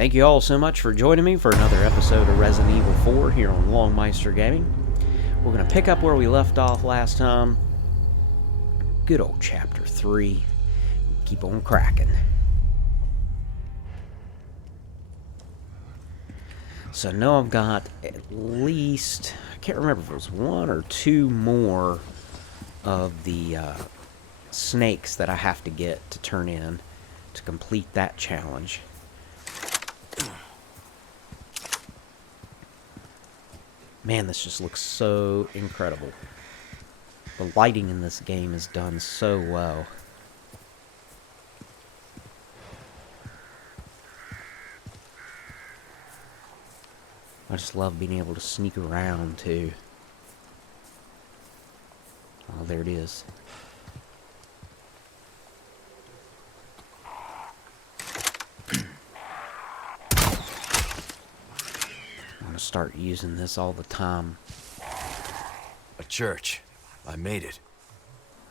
Thank you all so much for joining me for another episode of Resident Evil 4 here on Longmeister Gaming. We're going to pick up where we left off last time. Good old Chapter 3. Keep on cracking. So now I've got at least, I can't remember if it was one or two more of the snakes that I have to get to turn in to complete that challenge. Man, this just looks so incredible. The lighting in this game is done so well. I just love being able to sneak around, too. Oh, there it is. I'm gonna start using this all the time. A church. I made it.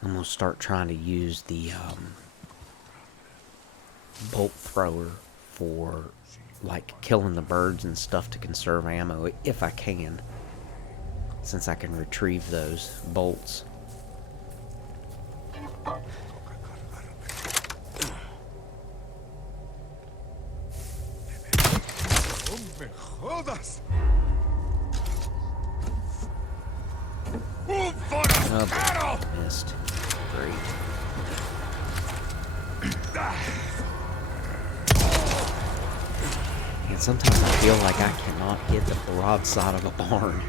I'm gonna start trying to use the bolt thrower for like killing the birds and stuff to conserve ammo if I can, since I can retrieve those bolts. Oh, missed. Great. And sometimes I feel like I cannot hit the broadside of a barn.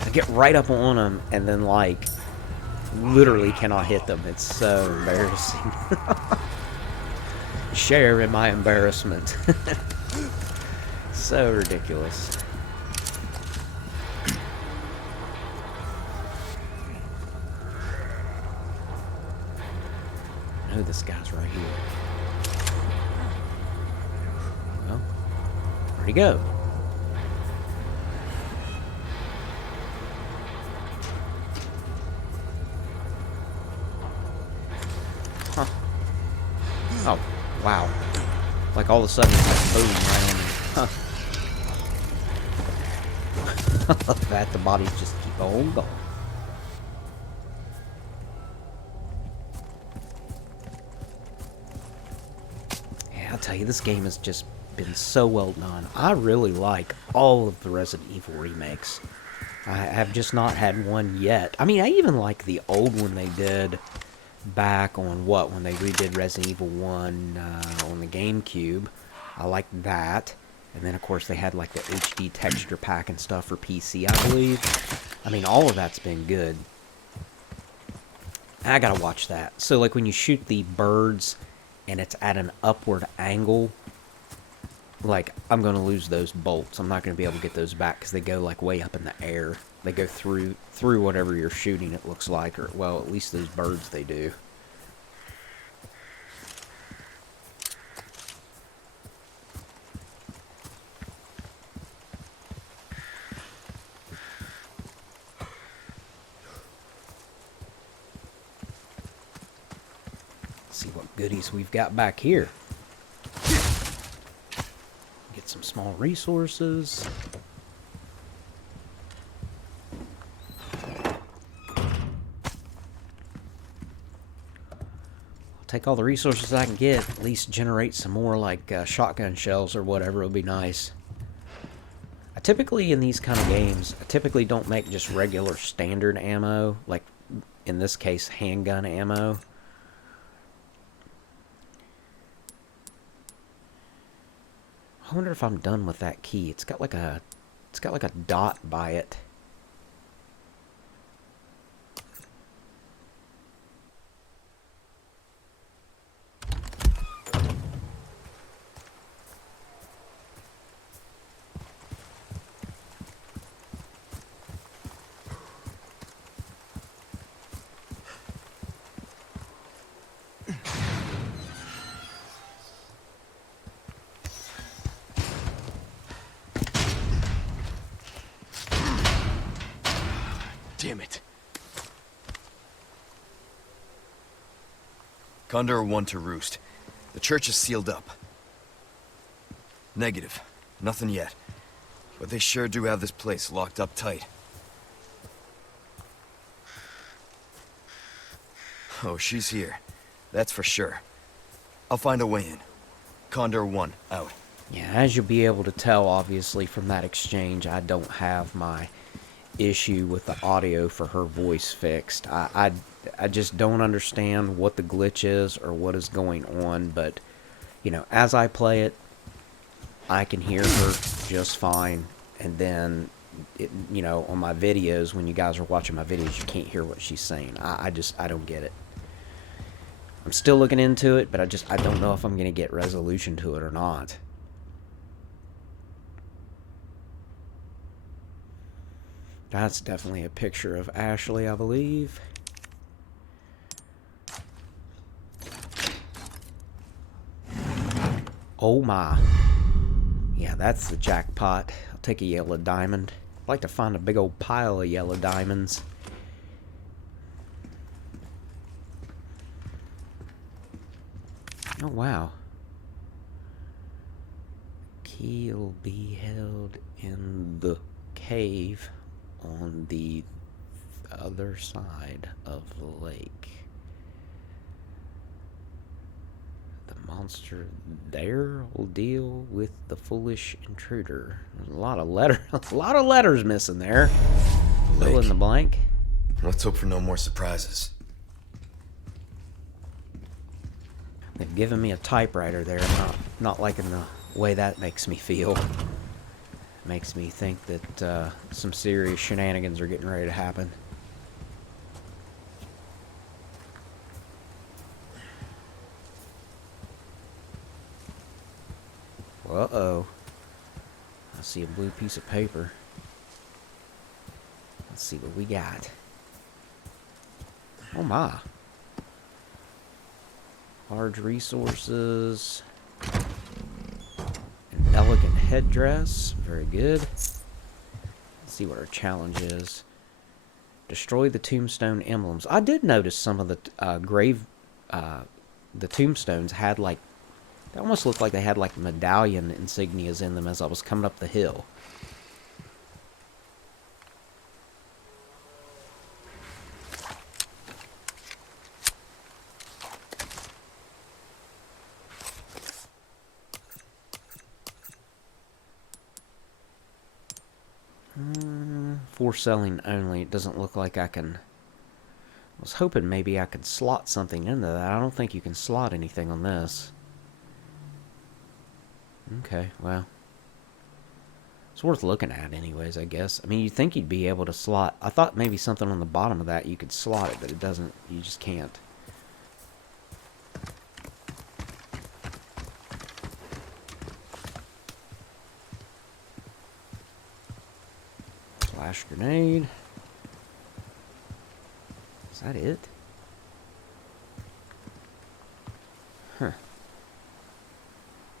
I get right up on them and then, like, literally cannot hit them. It's so embarrassing. Share in my embarrassment. So ridiculous. I know this guy's right here. Well, where'd he go? Huh. Oh, wow. Like all of a sudden it's like boom right on me. Huh. I love that. The bodies just keep on going. I'll tell you, this game has just been so well done. I really like all of the Resident Evil remakes. I have just not had one yet. I mean, I even like the old one they did back on when they redid Resident Evil 1 on the GameCube. I liked that. And then, of course, they had like the HD texture pack and stuff for PC, I believe. I mean, all of that's been good. I gotta watch that. So, like, when you shoot the birds and it's at an upward angle, like, I'm going to lose those bolts. I'm not going to be able to get those back because they go, like, way up in the air. They go through whatever you're shooting, it looks like. Or, well, at least those birds, they do. See what goodies we've got back here. Get some small resources. I'll take all the resources I can get, at least generate some more like shotgun shells or whatever. It'll be nice. I typically, in these kind of games, I typically don't make just regular standard ammo, like in this case handgun ammo. I wonder if I'm done with that key. It's got like a dot by it. Damn it. Condor 1 to Roost. The church is sealed up. Negative. Nothing yet. But they sure do have this place locked up tight. Oh, she's here. That's for sure. I'll find a way in. Condor 1, out. Yeah, as you'll be able to tell, obviously, from that exchange, I don't have my issue with the audio for her voice fixed. I just don't understand what the glitch is or what is going on, but, you know, as I play it, I can hear her just fine, and then, you know, on my videos, when you guys are watching my videos, you can't hear what she's saying. I don't get it. I'm still looking into it, but I don't know if I'm going to get resolution to it or not. That's definitely a picture of Ashley, I believe. Oh my. Yeah, that's the jackpot. I'll take a yellow diamond. I'd like to find a big old pile of yellow diamonds. Oh, wow. Key'll be held in the cave on the other side of the lake. The monster there will deal with the foolish intruder. There's a lot of letters missing there. Fill in the blank. Let's hope for no more surprises. They've given me a typewriter there. I'm not liking the way that makes me feel. Makes me think that some serious shenanigans are getting ready to happen. Uh-oh. I see a blue piece of paper. Let's see what we got. Oh my. Large resources. An elegant headdress. Very good. Let's see what our challenge is. Destroy the tombstone emblems. I did notice some of the the tombstones had like, they almost looked like they had like medallion insignias in them as I was coming up the hill. For selling only. It doesn't look like I can. I was hoping maybe I could slot something into that. I don't think you can slot anything on this. Okay, well. It's worth looking at anyways, I guess. I mean, you'd think you'd be able to slot. I thought maybe something on the bottom of that you could slot it, but it doesn't. You just can't. Flash grenade. Is that it? Huh.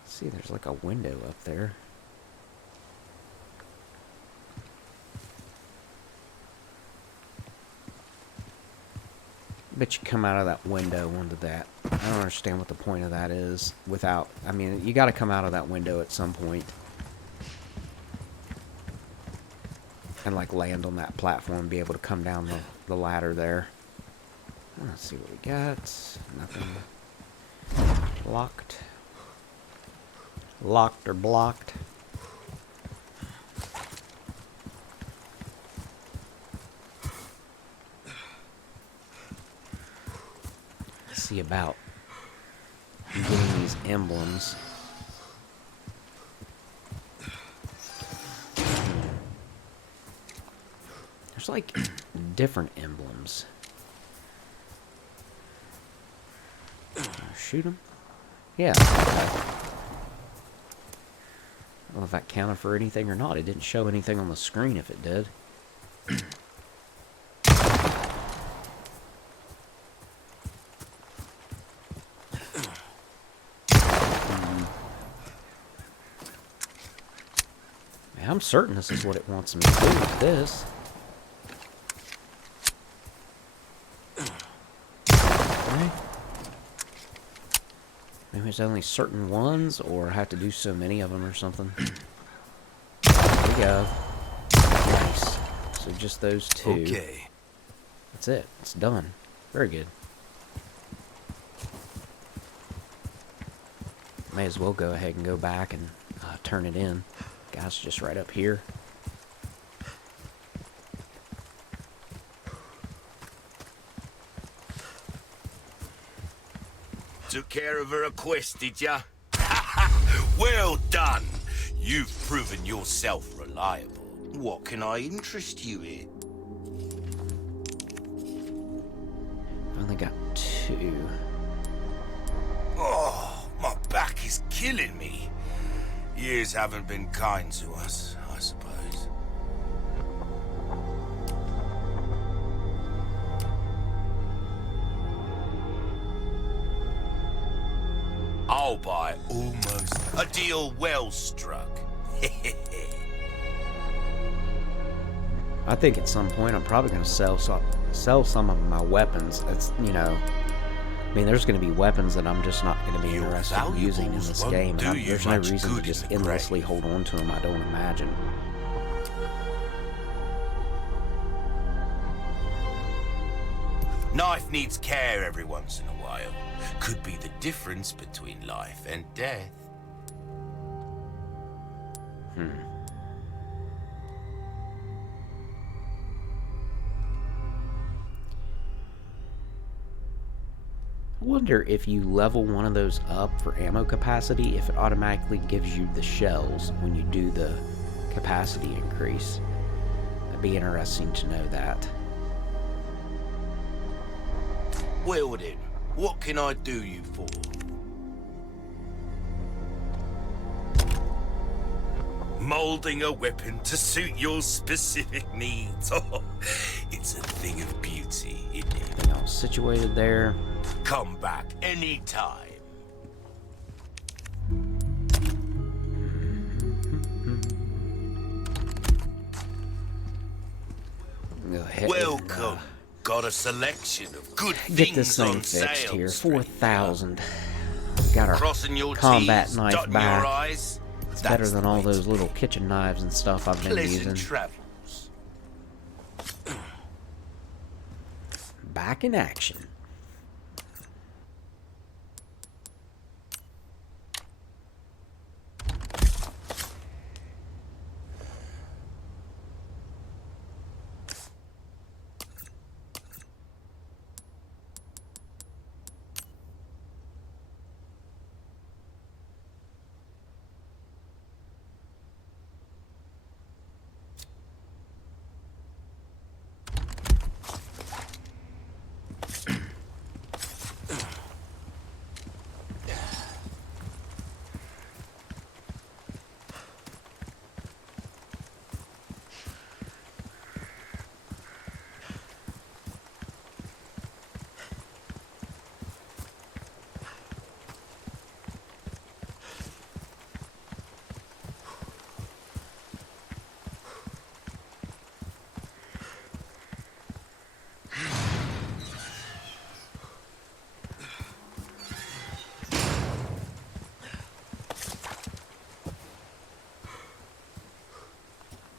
See, there's like a window up there. Bet you come out of that window onto that. I don't understand what the point of that is without... I mean, you gotta come out of that window at some point. And like land on that platform and be able to come down the ladder there. Let's see what we got. Nothing. Locked. Locked or blocked. Let's see about getting these emblems. There's like different emblems. Shoot them? Yeah. Okay. I don't know if that counted for anything or not. It didn't show anything on the screen if it did. Man, I'm certain this is what it wants me to do with this. Maybe there's only certain ones, or I have to do so many of them or something. There we go. Nice. So just those two. Okay. That's it. It's done. Very good. May as well go ahead and go back and turn it in. Guy's just right up here. Took care of her request, did ya? Well done. You've proven yourself reliable. What can I interest you in? I've only got 2. Oh, my back is killing me. Years haven't been kind to us, I suppose. I'll buy almost a deal well struck. I think at some point I'm probably going to sell some of my weapons. It's, you know, I mean, there's going to be weapons that I'm just not going to be interested in using in this game. And there's no reason to just endlessly hold on to them, I don't imagine. Knife needs care every once in a while. Could be the difference between life and death. I wonder if you level one of those up for ammo capacity, if it automatically gives you the shells when you do the capacity increase. That'd be interesting to know that. Well then, what can I do you for? Molding a weapon to suit your specific needs. Oh, it's a thing of beauty, isn't it? Everything all situated there. Come back anytime. Go ahead Welcome. Got a selection of good get this things thing on fixed sale. here. stranger. 4,000. Got our Crossing your combat T's, knife dotting your back. I's. It's That's better than the all way to those be. little kitchen knives and stuff I've been Pleasant using. travels. Back in action.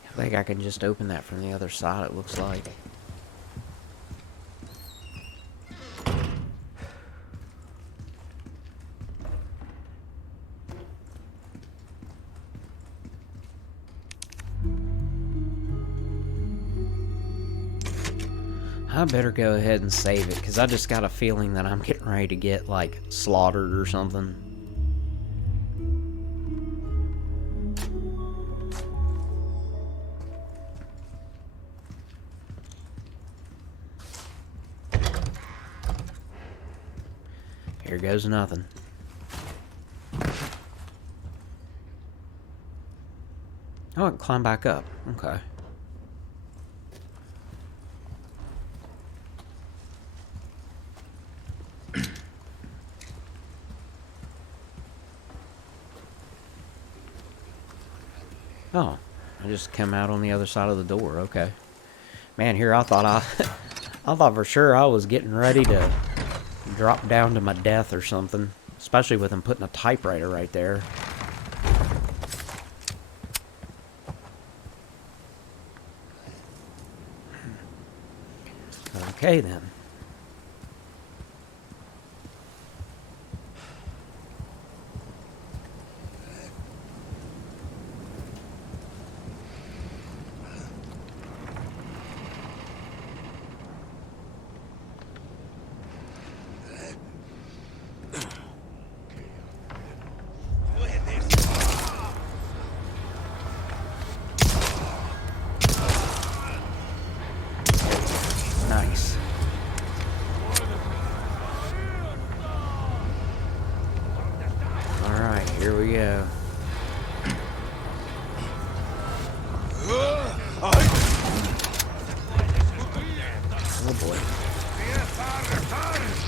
I think I can just open that from the other side, it looks like. I better go ahead and save it, because I just got a feeling that I'm getting ready to get, like, slaughtered or something. Here goes nothing. Oh, I can climb back up. Okay. Oh, I just come out on the other side of the door. Okay. Man, here I thought I thought for sure I was getting ready to drop down to my death or something. Especially with him putting a typewriter right there. Okay, then. Nice. Alright, here we go. Oh boy. Nice.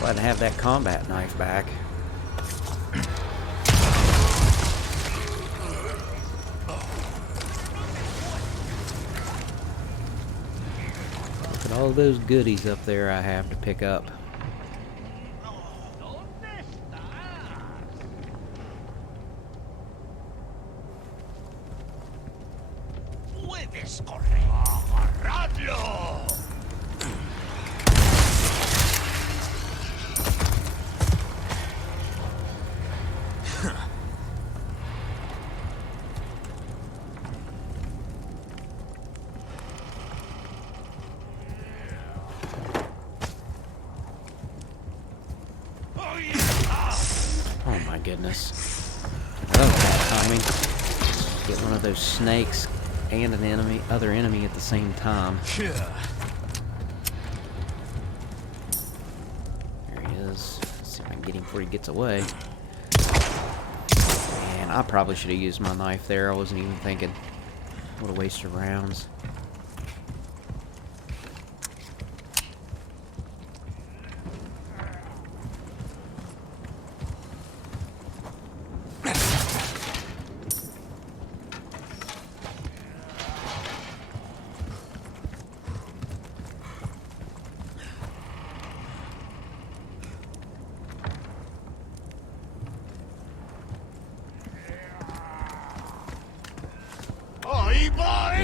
Glad to have that combat knife back. Look at all those goodies up there I have to pick up. Oh my goodness. That was bad timing. Get one of those snakes and an other enemy at the same time. There he is. Let's see if I can get him before he gets away. And I probably should have used my knife there. I wasn't even thinking. What a waste of rounds.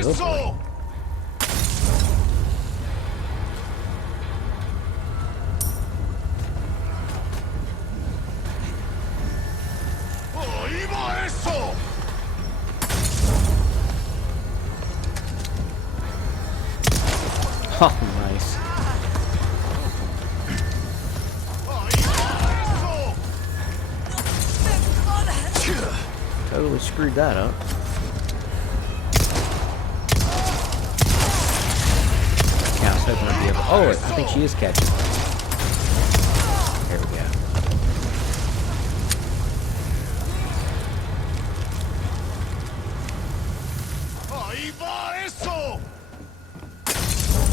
Oh boy. Oh, nice. Totally screwed that up. Yeah, I was hoping I'd be able. Oh, I think she is catching. There we go.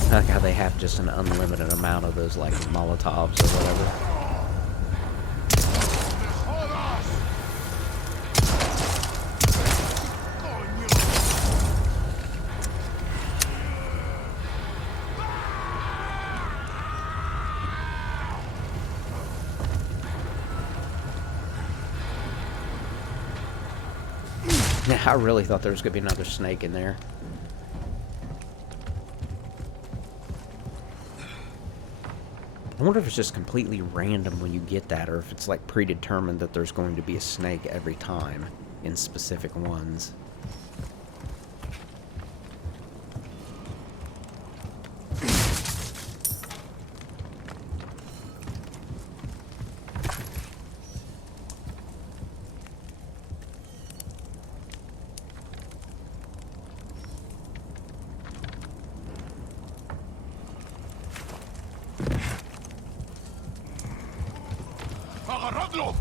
I like how they have just an unlimited amount of those, like, Molotovs or whatever. Yeah, I really thought there was going to be another snake in there. I wonder if it's just completely random when you get that, or if it's like predetermined that there's going to be a snake every time in specific ones. ¡Agarradlo!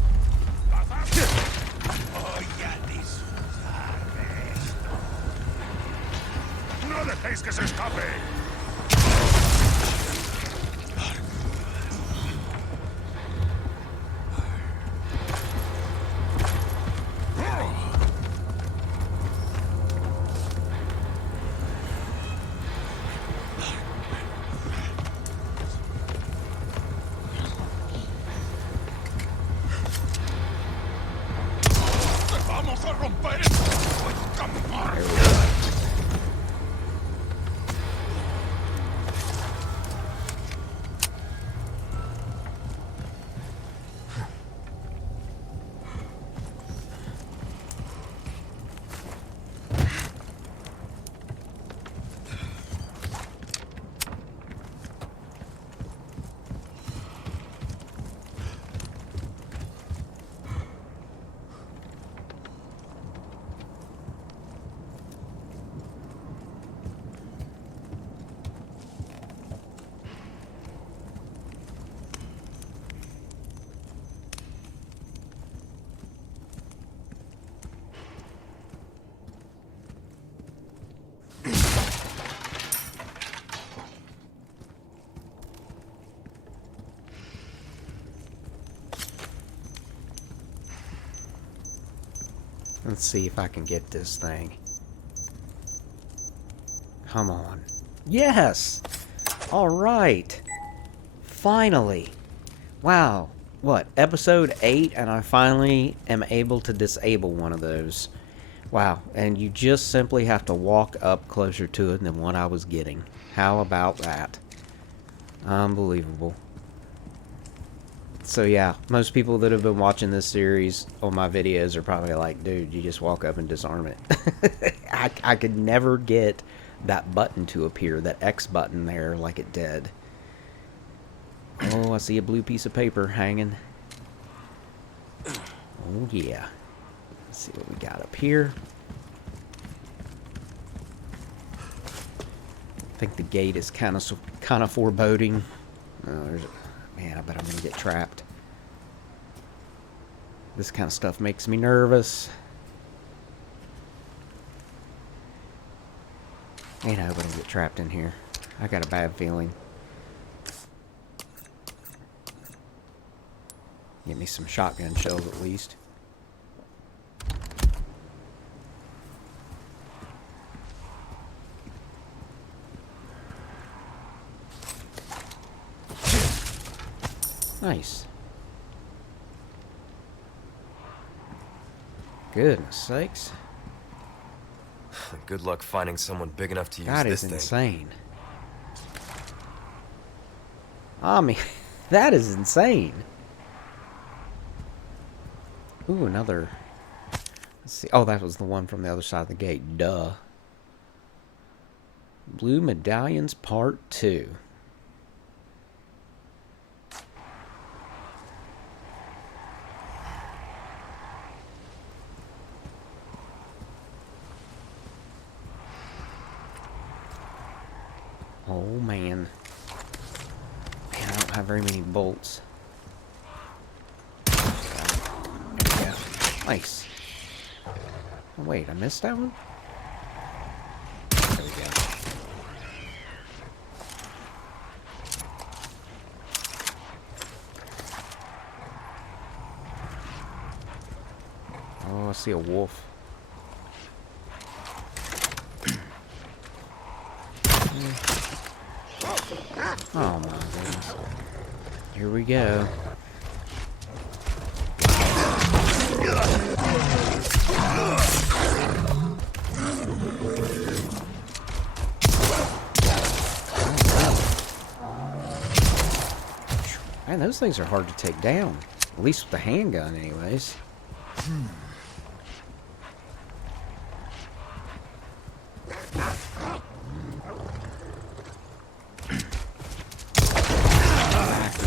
¡No dejéis que se escape! ¡Vamos a romper esto! ¡Voy a escapar! There we go. Let's see if I can get this thing. Come on. Yes! Alright. Finally. Wow. What? Episode 8 and I finally am able to disable one of those. Wow. And you just simply have to walk up closer to it than what I was getting. How about that? Unbelievable. So yeah, most people that have been watching this series on my videos are probably like, dude, you just walk up and disarm it. I could never get that button to appear, that X button there like it did. Oh, I see a blue piece of paper hanging. Oh yeah. Let's see what we got up here. I think the gate is kind of foreboding. Oh, there's a... Man, I bet I'm gonna get trapped. This kind of stuff makes me nervous. Ain't I gonna get trapped in here? I got a bad feeling. Get me some shotgun shells at least. Nice. Goodness sakes. Good luck finding someone big enough to use That this is thing. insane. I mean, that is insane. Ooh, another. Let's see. Oh, that was the one from the other side of the gate. Duh. Blue Medallions Part 2. Oh, man. Man, I don't have very many bolts. There we go. Nice. Oh, wait, I missed that one? There we go. Oh, I see a wolf. Oh my goodness. Here we go. Man, those things are hard to take down. At least with the handgun, anyways.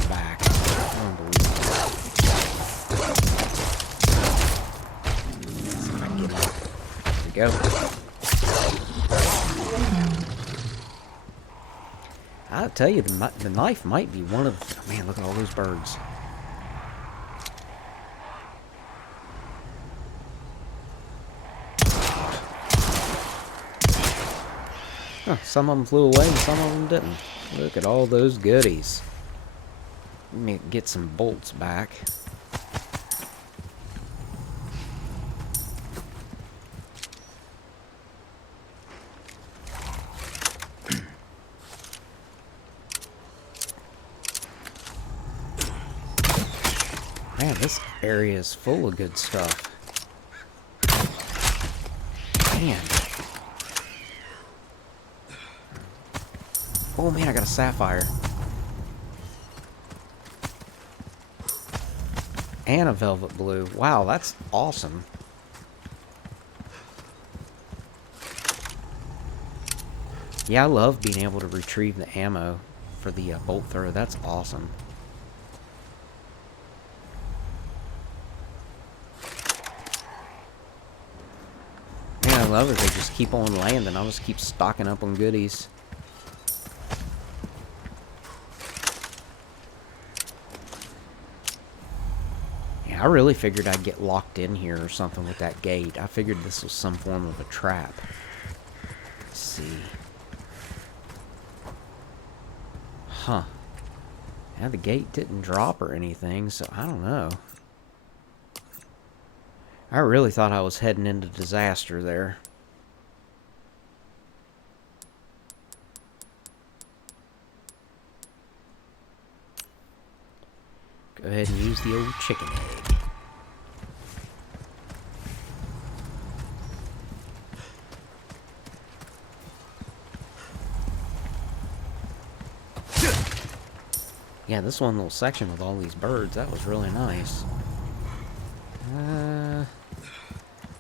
Back. Unbelievable. There we go. I'll tell you, the knife might be one of... Man, look at all those birds. Huh, some of them flew away and some of them didn't. Look at all those goodies. Let me get some bolts back. Man, this area is full of good stuff. Man. Oh man, I got a sapphire. And a velvet blue. Wow, that's awesome. Yeah, I love being able to retrieve the ammo for the bolt thrower. That's awesome. Man, I love it. They just keep on landing. I'll just keep stocking up on goodies. Yeah, I really figured I'd get locked in here or something with that gate. I figured this was some form of a trap. Let's see. Huh. Yeah, the gate didn't drop or anything, so I don't know. I really thought I was heading into disaster there. Go ahead and use the old chicken egg. Yeah, this one little section with all these birds, that was really nice. I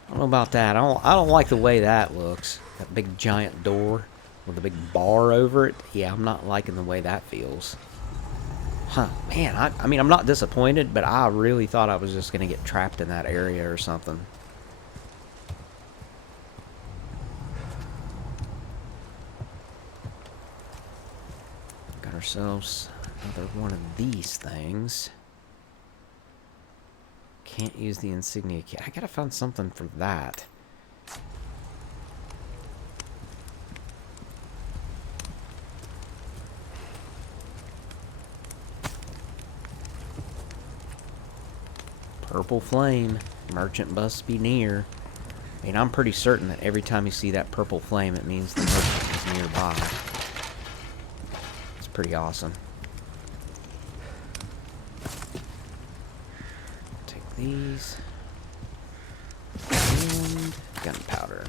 don't know about that. I don't like the way that looks. That big giant door with a big bar over it. Yeah, I'm not liking the way that feels. Huh, man, I mean, I'm not disappointed, but I really thought I was just going to get trapped in that area or something. Got ourselves another one of these things. Can't use the insignia key. I gotta find something for that. Purple flame. Merchant must be near. I mean, I'm pretty certain that every time you see that purple flame, it means the merchant is nearby. It's pretty awesome. Take these. And gunpowder.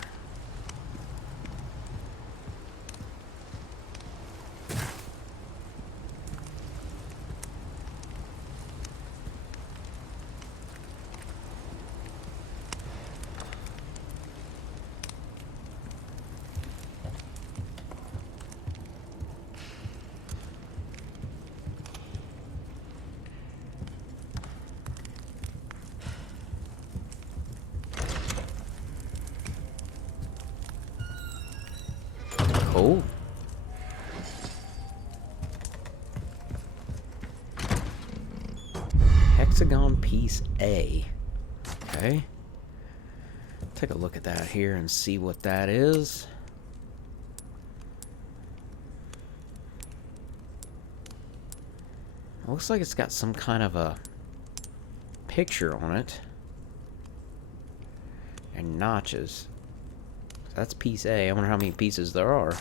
Oh. Hexagon piece A. Okay. Take a look at that here and see what that is. It looks like it's got some kind of a picture on it. And notches. That's piece A. I wonder how many pieces there are.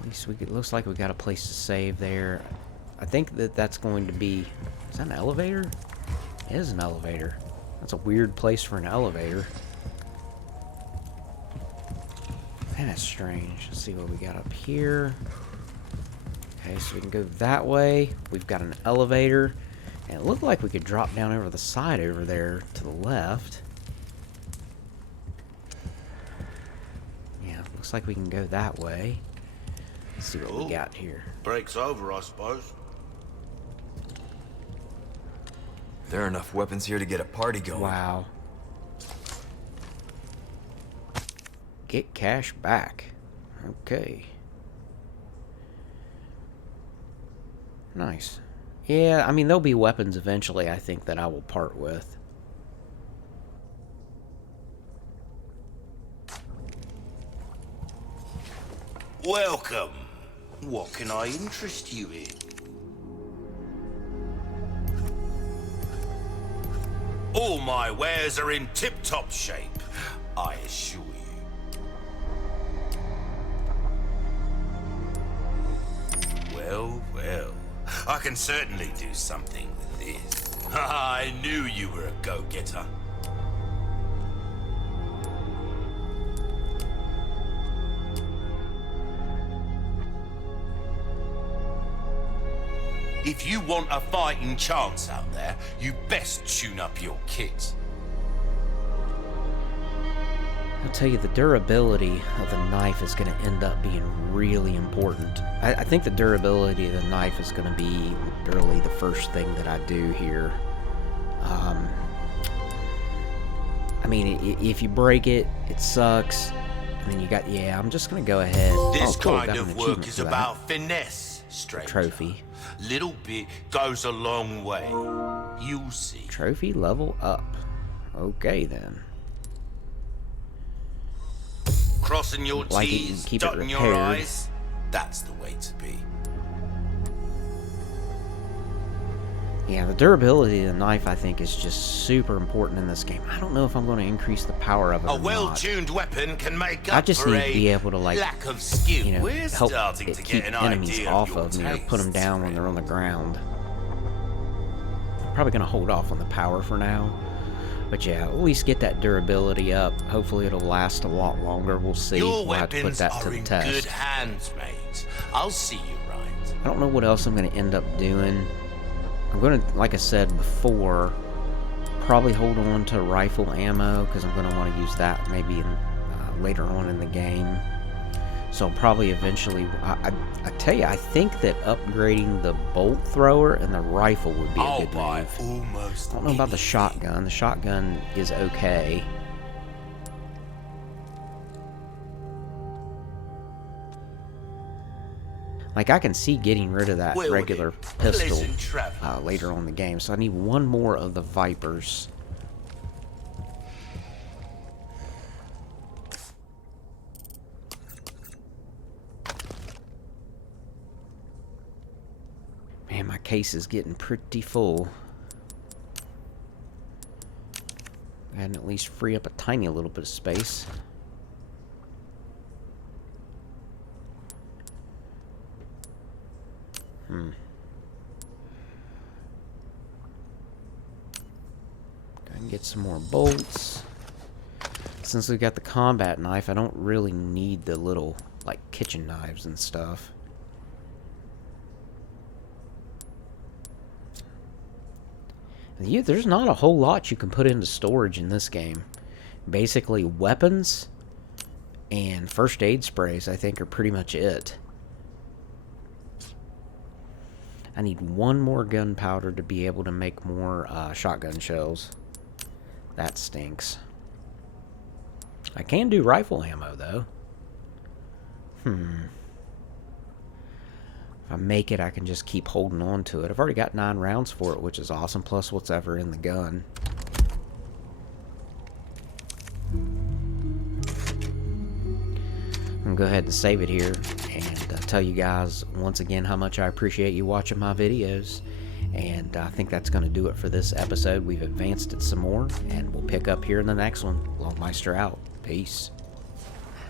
At least it looks like we got a place to save there. I think that that's going to be... Is that an elevator? It is an elevator. That's a weird place for an elevator. Man, that's strange. Let's see what we got up here. Okay, so we can go that way. We've got an elevator. And it looked like we could drop down over the side over there to the left. Yeah, looks like we can go that way. Let's see what we got here. Break's over, I suppose. There are enough weapons here to get a party going. Wow. Get cash back. Okay. Nice. Yeah, I mean, there'll be weapons eventually, I think, that I will part with. Welcome. What can I interest you in? All my wares are in tip-top shape, I assure you. Well, well. I can certainly do something with this. I knew you were a go-getter. If you want a fighting chance out there, you best tune up your kit. I'll tell you, the durability of the knife is going to end up being really important. I think the durability of the knife is going to be literally the first thing that I do here. I mean, if you break it, it sucks. And then you got, yeah, I'm just going to go ahead. This cool, kind got an of achievement work is for that. about finesse, stranger. Trophy. Little bit goes a long way. You'll see. Trophy level up. Okay, then. Crossing your Like it, you T's, keep it dotting your repaired. I's. That's the way to be. Yeah, the durability of the knife, I think, is just super important in this game. I don't know if I'm going to increase the power of it A or not. well-tuned weapon can make up I just for need to a be able to, like, lack of skill. you know, We're help starting it to keep get an enemies idea off your of me or put them tastes, down when they're on the ground. I'm probably going to hold off on the power for now. But yeah, at least get that durability up. Hopefully it'll last a lot longer. We'll see. Your We'll have to put weapons that are to the in test. good hands, mate. I'll see you right. I don't know what else I'm going to end up doing. I'm going to, like I said before, probably hold on to rifle ammo because I'm going to want to use that maybe in, later on in the game. So I'll probably eventually, I tell you, I think that upgrading the bolt thrower and the rifle would be a I'll good buy move. almost I don't know about the anything. shotgun. The shotgun is okay. Like, I can see getting rid of that Well, regular then, pistol pleasant travels. later on in the game. So I need one more of the Vipers. Man, my case is getting pretty full. I can at least free up a tiny little bit of space. Go ahead and get some more bolts. Since we got the combat knife, I don't really need the little, like, kitchen knives and stuff. There's not a whole lot you can put into storage in this game. Basically, weapons and first aid sprays, I think, are pretty much it. I need one more gunpowder to be able to make more shotgun shells. That stinks. I can do rifle ammo, though. If I make it, I can just keep holding on to it. I've already got 9 rounds for it, which is awesome, plus what's ever in the gun. I'm going to go ahead and save it here and tell you guys once again how much I appreciate you watching my videos. And I think that's going to do it for this episode. We've advanced it some more, and we'll pick up here in the next one. Longmeister out. Peace.